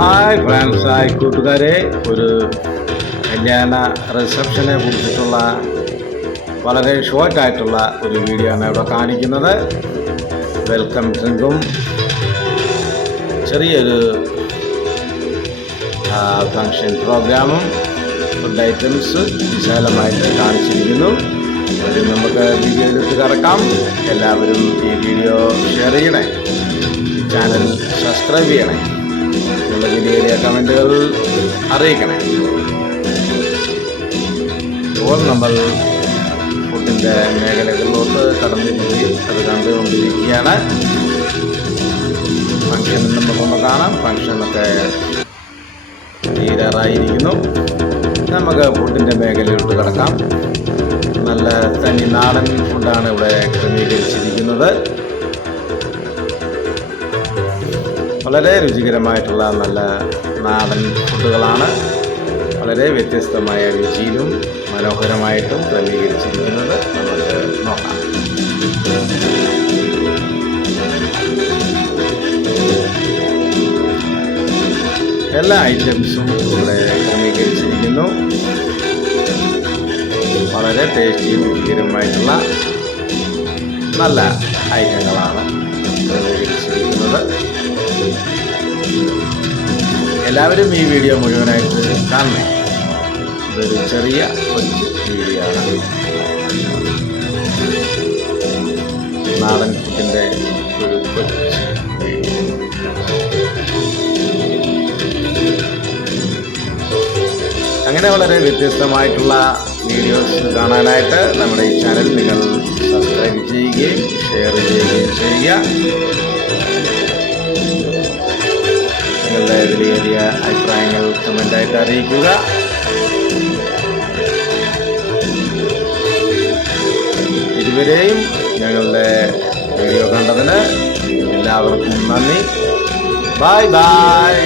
Hi France hi കൂട്ടുകാരെ. ഒരു കല്യാണ റിസപ്ഷനെ കുറിച്ചിട്ടുള്ള വളരെ ഷോർട്ടായിട്ടുള്ള ഒരു വീഡിയോ ആണ് ഇവിടെ കാണിക്കുന്നത്. വെൽക്കം ഡ്രിങ്കും ചെറിയൊരു ഫങ്ഷൻ പ്രോഗ്രാമും ഫുഡ് ഐറ്റംസ് വിശാലമായിട്ട് കാണിച്ചിരിക്കുന്നു. അത് നമുക്ക് വീഡിയോയിലിട്ട് കിടക്കാം. എല്ലാവരും ഈ വീഡിയോ ഷെയർ ചെയ്യണേ. ചാനൽ സബ്സ്ക്രൈബ് ചെയ്യണേ. നിങ്ങളുടെ വലിയ വലിയ കമന്റുകൾ അറിയിക്കണേ. ഇപ്പോൾ നമ്മൾ ഫുഡിന്റെ മേഖലകളിലോട്ട് കടന്നിരിക്കുകയും അത് കണ്ടുകൊണ്ടിരിക്കുകയാണ്. ഫങ്ഷൻ നമുക്കൊന്ന് കാണാം. ഫങ്ഷനൊക്കെ തീരാറായിരിക്കുന്നു നമുക്ക് ഫുഡിന്റെ മേഖലയിലോട്ട് കിടക്കാം. നല്ല തനി നാടൻ ഫുഡാണ് ഇവിടെ ക്രമീകരിച്ചിരിക്കുന്നത്. വളരെ രുചികരമായിട്ടുള്ള നല്ല നാടൻ ഫുഡുകളാണ് വളരെ വ്യത്യസ്തമായ രുചിയിലും മനോഹരമായിട്ടും ക്രമീകരിച്ചിരിക്കുന്നത്. നമുക്ക് നോക്കാം. എല്ലാ ഐറ്റംസും ഇവിടെ ക്രമീകരിച്ചിരിക്കുന്നു. വളരെ ടേസ്റ്റിയും രുചികരമായിട്ടുള്ള നല്ല ഐറ്റങ്ങളാണ് ക്രമീകരിച്ചിരിക്കുന്നത്. എല്ലാവരും ഈ വീഡിയോ മുഴുവനായിട്ട് കാണണേ. ഇതൊരു ചെറിയ കൊച്ചു വീഡിയോ ആണ്. നാടൻ ഫുഡിന്റെ ഒരു കൊച്ചു അങ്ങനെ വളരെ വ്യത്യസ്തമായിട്ടുള്ള വീഡിയോസ് കാണാനായിട്ട് നമ്മുടെ ഈ ചാനൽ നിങ്ങൾ സബ്സ്ക്രൈബ് ചെയ്യുകയും ഷെയർ ചെയ്യുകയും ചെയ്യുക. ചെറിയ വലിയ അഭിപ്രായങ്ങൾ കമന്റായിട്ട് അറിയിക്കുക. ഇതുവരെയും ഞങ്ങളുടെ വീഡിയോ കണ്ടതിന് എല്ലാവർക്കും നന്ദി. Bye bye